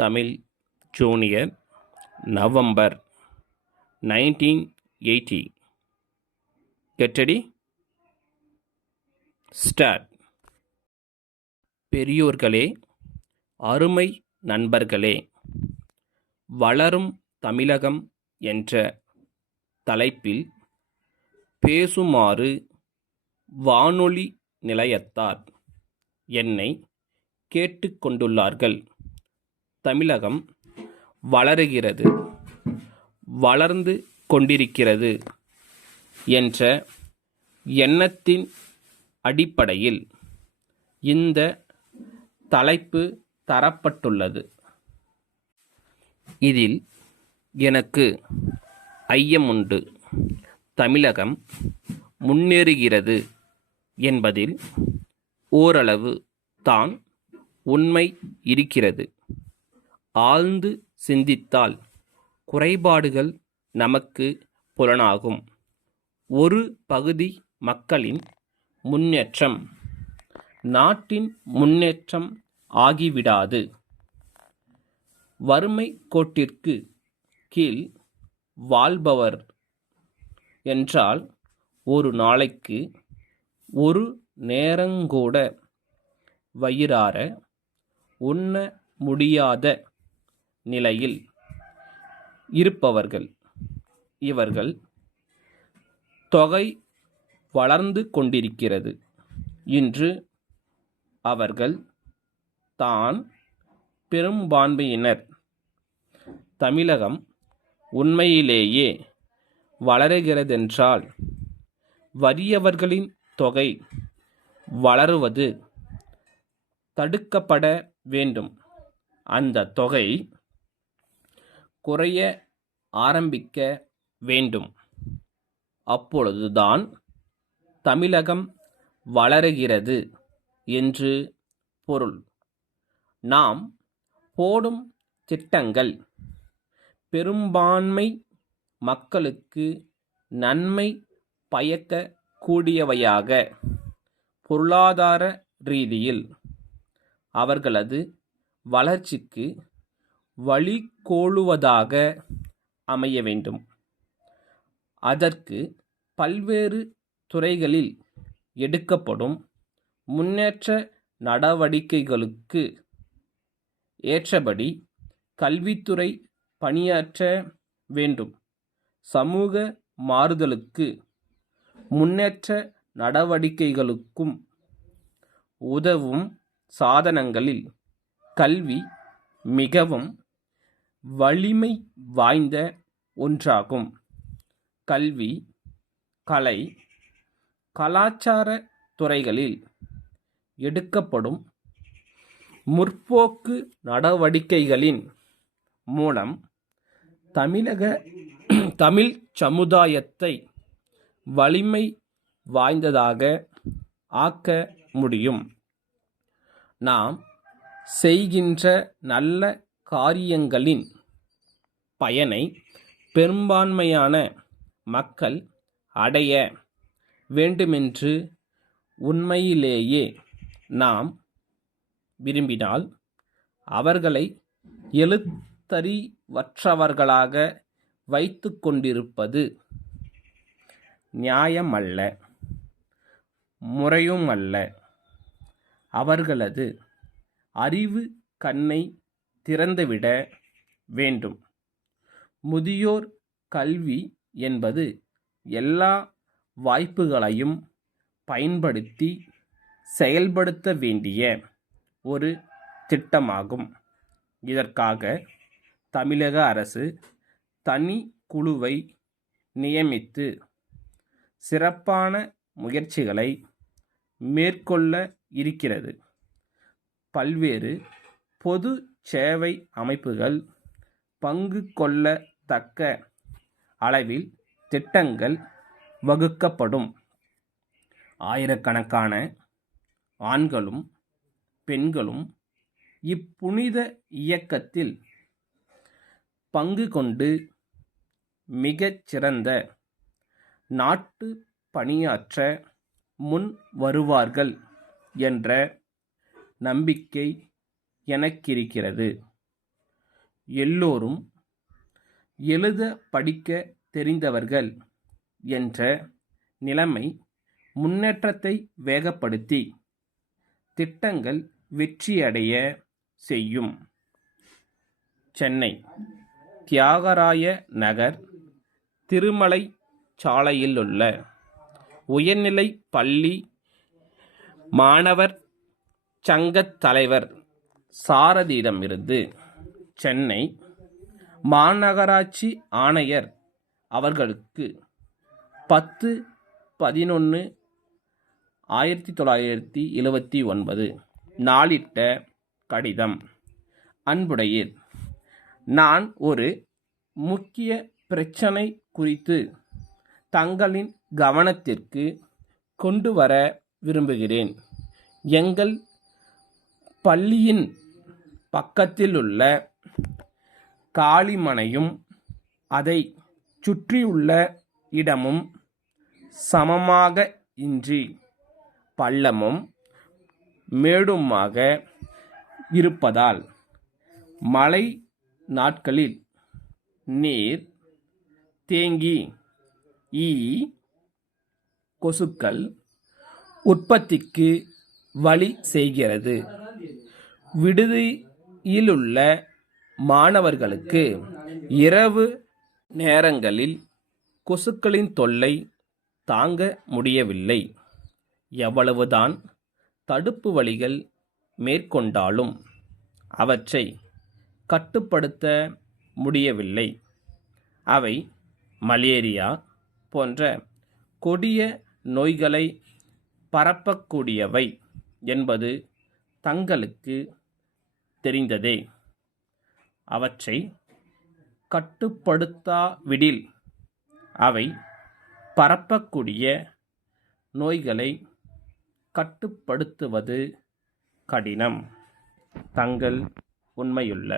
Tamil junior November 1980. Get ready? Start. பெரியோர்களே, அருமை நண்பர்களே, வளரும் தமிழகம் என்ற தலைப்பில் பேசுமாறு வானொலி நிலையத்தார் என்னை கேட்டுக்கொண்டுள்ளார்கள். தமிழகம் வளருகிறது, வளர்ந்து கொண்டிருக்கிறது என்ற எண்ணத்தின் அடிப்படையில் இந்த தலைப்பு தரப்பட்டுள்ளது. இதில் எனக்கு ஐயமுண்டு. தமிழகம் முன்னேறுகிறது என்பதில் ஓரளவு தான் உண்மை இருக்கிறது. ஆழ்ந்து சிந்தித்தால் குறைபாடுகள் நமக்கு புலனாகும். ஒரு பகுதி மக்களின் முன்னேற்றம் நாட்டின் முன்னேற்றம் ஆகிவிடாது. வறுமை கோட்டிற்கு கீழ் வாழ்பவர் என்றால் ஒரு நாளைக்கு ஒரு நேரங்கூட வயிறார உண்ண முடியாத நிலையில் இருப்பவர்கள். இவர்கள் தொகை வளர்ந்து கொண்டிருக்கிறது. இன்று அவர்கள் தான் பெரும்பான்மையினர். தமிழகம் உண்மையிலேயே வளருகிறதென்றால் வறியவர்களின் தொகை வளருவது தடுக்கப்பட வேண்டும். அந்த தொகை குறைய ஆரம்பிக்க வேண்டும். அப்பொழுதுதான் தமிழகம் வளருகிறது என்று பொருள். நாம் போடும் திட்டங்கள் பெரும்பான்மை மக்களுக்கு நன்மை பயக்க கூடியவையாக, பொருளாதார ரீதியில் அவர்களது வளர்ச்சிக்கு வழிகோலுவதாக அமைய வேண்டும். அதற்கு பல்வேறு துறைகளில் எடுக்கப்படும் முன்னேற்ற நடவடிக்கைகளுக்கு ஏற்றபடி கல்வித்துறை பணியாற்ற வேண்டும். சமூக மாறுதலுக்கு முன்னேற்ற நடவடிக்கைகளுக்கும் உதவும் சாதனங்களில் கல்வி மிகவும் வலிமை வாய்ந்த ஒன்றாகும். கல்வி, கலை, கலாச்சார துறைகளில் எடுக்கப்படும் முற்போக்கு நடவடிக்கைகளின் மூலம் தமிழ் சமுதாயத்தை வலிமை வாய்ந்ததாக ஆக்க முடியும். நாம் செய்கின்ற நல்ல காரியங்களின் பயனை பெரும்பான்மையான மக்கள் அடைய வேண்டுமென்று உண்மையிலேயே நாம் விரும்பினால் அவர்களை எழுத்தறிவற்றவர்களாக வைத்து கொண்டிருப்பது நியாயமல்ல, முறையுமல்ல. அவர்களது அறிவு கண்ணை திறந்துவிட வேண்டும். முதியோர் கல்வி என்பது எல்லா வாய்ப்புகளையும் பயன்படுத்தி செயல்படுத்த வேண்டிய ஒரு திட்டமாகும். இதற்காக தமிழக அரசு தனி குழுவை நியமித்து சிறப்பான முயற்சிகளை மேற்கொள்ள இருக்கிறது. பல்வேறு பொது சேவை அமைப்புகள் பங்கு கொள்ளத்தக்க அளவில் திட்டங்கள் வகுக்கப்படும். ஆயிரக்கணக்கான ஆண்களும் பெண்களும் இப்புனித இயக்கத்தில் பங்கு கொண்டு மிகச் சிறந்த நாட்டு பணியாற்ற முன் வருவார்கள் என்ற நம்பிக்கை எனக்கிருக்கிறது. எல்லோரும் எழுத படிக்க தெரிந்தவர்கள் என்ற நிலைமை முன்னேற்றத்தை வேகப்படுத்தி திட்டங்கள் வெற்றியடைய செய்யும். சென்னை தியாகராய நகர் திருமலை சாலையிலுள்ள உயர்நிலை பள்ளி மாணவர் சங்கத் தலைவர் சாரதியிடமிருந்து சென்னை மாநகராட்சி ஆணையர் அவர்களுக்கு 10/11/1979 நாளிட்ட கடிதம். அன்புடையீர், நான் ஒரு முக்கிய பிரச்சனை குறித்து தங்களின் கவனத்திற்கு கொண்டு வர விரும்புகிறேன். எங்கள் பள்ளியின் பக்கத்திலுள்ள காலிமனையும் அதை சுற்றியுள்ள இடமும் சமமாக இன்றி பள்ளமும் மேடுமாக இருப்பதால் மழை நாட்களில் நீர் தேங்கி ஈ கொசுக்கள் உற்பத்திக்கு வழி செய்கிறது. விடுதியிலுள்ள மாணவர்களுக்கு இரவு நேரங்களில் கொசுக்களின் தொல்லை தாங்க முடியவில்லை. எவ்வளவுதான் தடுப்பு வழிகள் மேற்கொண்டாலும் அவற்றை கட்டுப்படுத்த முடியவில்லை. அவை மலேரியா போன்ற கொடிய நோய்களை பரப்பக்கூடியவை என்பது தங்களுக்கு தெரிந்ததே. அவற்றை கட்டுப்படுத்தாவிடில் அவை பரப்பக்கூடிய நோய்களை கட்டுப்படுத்துவது கடினம். தங்கள் உண்மையுள்ள